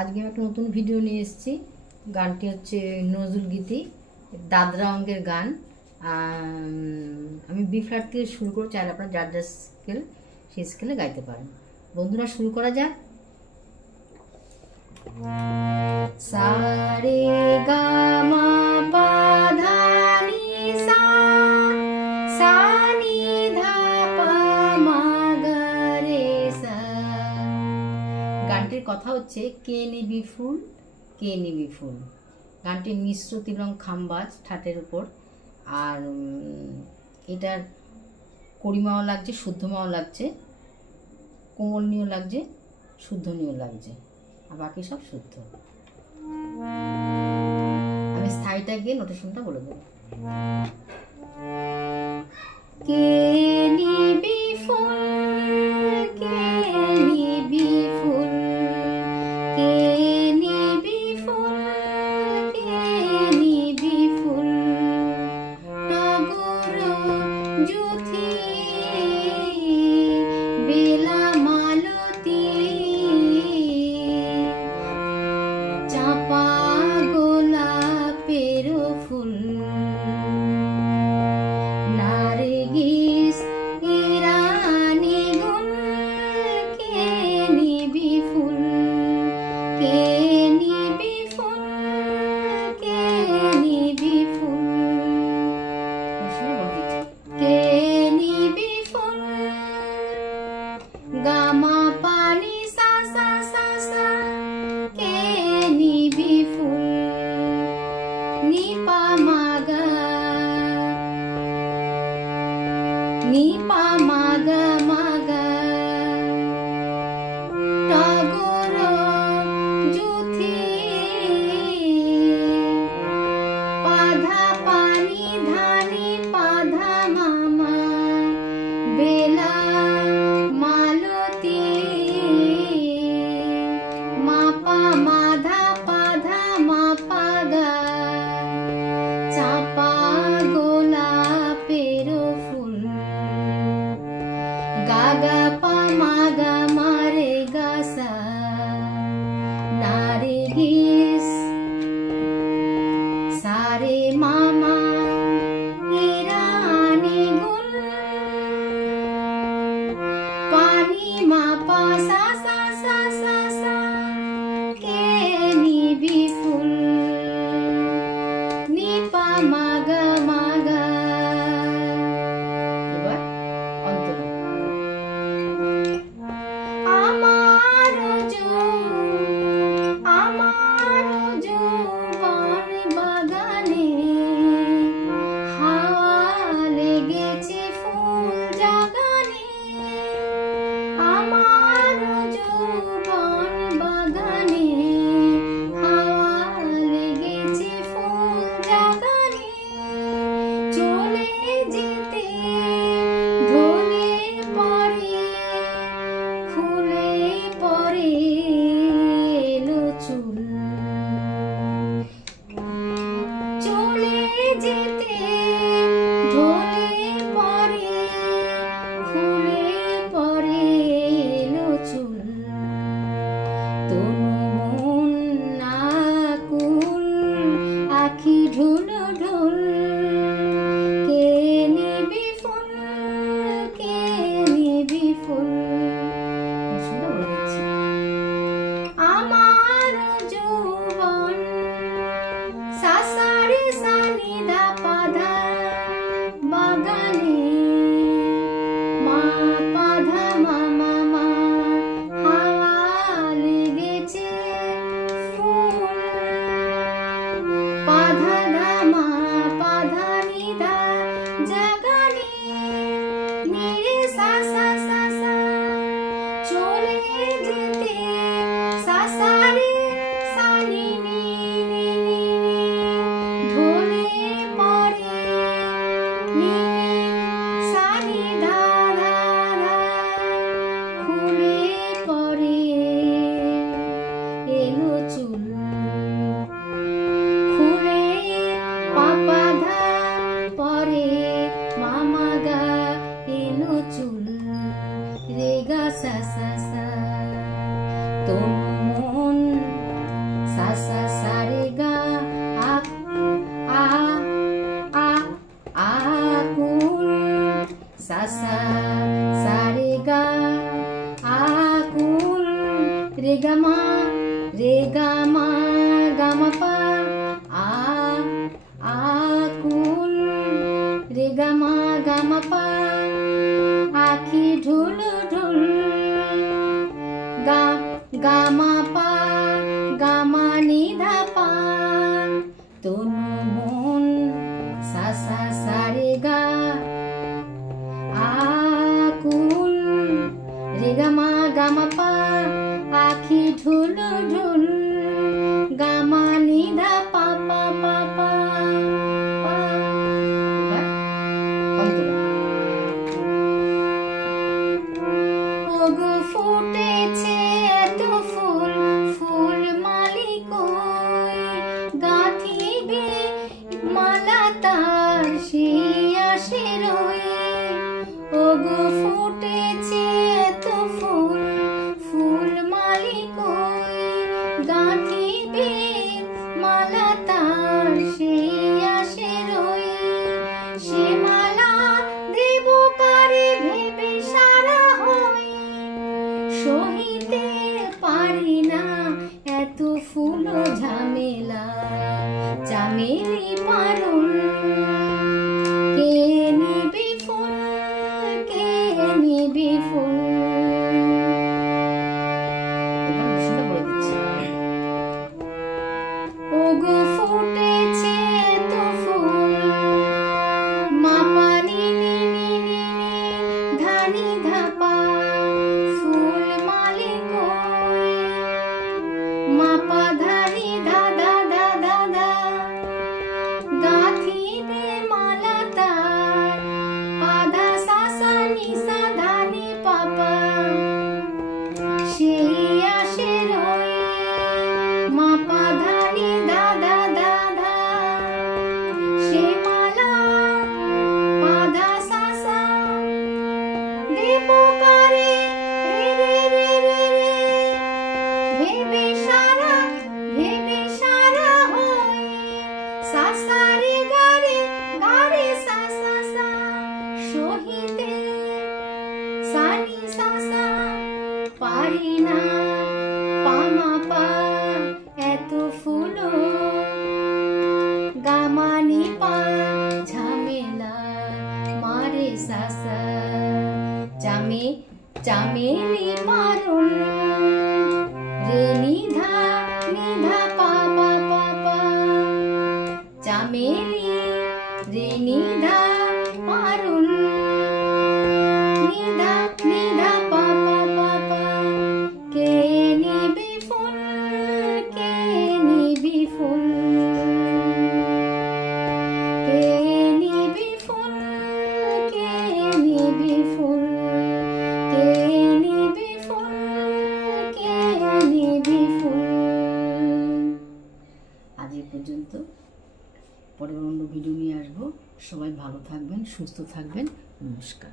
আজকে আমি একটা নতুন ভিডিও নিয়ে এসেছি। গানটি হচ্ছে নজরুল গীতি, দাদরা অঙ্কের গান। আমি বি ফ্ল্যাট থেকে শুরু করে, চাইলে আপনারা যার যার স্কেল সেই স্কেলে গাইতে পারেন। বন্ধুরা, শুরু করা যাক। সা রে গা মা পা ধা নি সা, সা নি ধা পা মা গা রে সা। গানটির কথা হচ্ছে কে নিবি ফুল, কে নিবি ফুল। গানটি মিশ্র তিলং খামবাজ ঠাটের উপর। আর এটার করিমাও লাগছে, শুদ্ধমাও লাগছে, কোমলনীয় লাগছে, শুদ্ধনীয় লাগছে, আর বাকি সব শুদ্ধ। আমি স্থায়ীটা গিয়ে নোটেশনটা বলে দেবো। কে নিবি ফুল, কে নিবি ফুল, কে নিবি ফুল, কে নিবি ফুল। টগর যুথি বেলা মালতী, চাপা গোলাপের ফুল, নারগিস ইরানি গুল। কে নিবি ফুল, কে নিবি ফুল, কে নিবি ফুল। কে নিবি ফুল, গামা পানি সা সা সা সা। কে নিবি ফুল, নি পা মা গা, নি পা মা গা মা গা। টগর যুথি পাধা পানি ধানি পাধা মামা, বেলা মালতী, মাপা মাধা পাধা মাপা গা, চাপা গোলাপের ফুল। গাগা পা মাগা মারে গাসা, নারগিস সারে মামা ইরানি গুল। পানি মাপা সা সা সা সা সা। কে নিবি ফুল, নি পা মাগা মাগা। এবার অন্তর। আমার যৌবন বাগানে হাওয়া লেগেছে ফুল জাগানে। আমার যৌবন বাগানে হাওয়া লেগেছে ফুল জাগানে। চলে যেতে ধনে পরে, খুলে পরে এলো চুল। চলে যেতে ধনে পরে, খুলে পরে এলো চুল। তনু মন আকুল, আখি ঢোল ঢোল। কে নিবি ফুল, কে নিবি ফুল। আমার যৌবন সা সা রে সা নি ধা পা ধা বাগানে, মা পা ধা মা মা মা, হাওয়া লেগেছে ফুল। পা ধা ধা মা পা ধা নি ধা জাগানে, নি রে সা সা সা সা। চলে যেতে সা সা রে সা নি নি নি নি নি। ঢোলে পরে নি নি সা নি ধা ধা ধা। খুলে পরে এলো চুল। খুলে পাপা ধা পরে মামা গা এলো চুল। রে গা সা সা সা। তোর মন ga ma ga ma pa akul re ga ma pa akhi dhul dhul ga ma pa ga ma ni dha pa tonu mon sa sa sa re ga akul re ga ma pa akhi dhul dhul ga ma ni dha pa pa pa pa pa ওগো ফুটেছে এত ফুল ফুল মালি কই গাঁথিবে মালা তার সেই আসে রয়ে ওগো ফুটেছে এত ফুল ফুল মালি কই গাঁথিবে মালা তার সেই আসে রয়ে সে মালা দেব কারে ভেবে সারা হই সহিতে পারি না এত ফুল ঝামেলা চামেলি পারুল কে নিবি ফুল কে নিবি ফুল ওগো ফুটেছে এত ফুল মা পানি নি নি নি ধানি ধাপা ফুল মালি কই মা পা ধানি ধা ধা ধা ধা ধা গাঁথিবে মালা তার পাধা সা সা নি সা ধানি পাপা সেই আসে রয়ে মা পা ধানি ধা ধা ধা ধা সে মালা পাধা সা সা দেব কারে রে রে রে রে রে ভেবে সারা হই সা সা রে গা রে সা সা সা সহিতে সানি সা সা পারি না পামা পা এত ফুল গামানি পা ঝামেলা মারে সা সা চামেলি পারুল রে নিধা পা পা পা পা চামেলি রে নিধা পারুল নিধা পা পা পা পা কে নিবি ফুল কে নিবি ফুল কে নিবি ফুল কে নিবি ফুল কে নিবি ফুল কে নিবি ফুল। আজ এই পর্যন্ত, পরের অন্য ভিডিও নিয়ে আসবো। সবাই ভালো থাকবেন, সুস্থ থাকবেন। নমস্কার।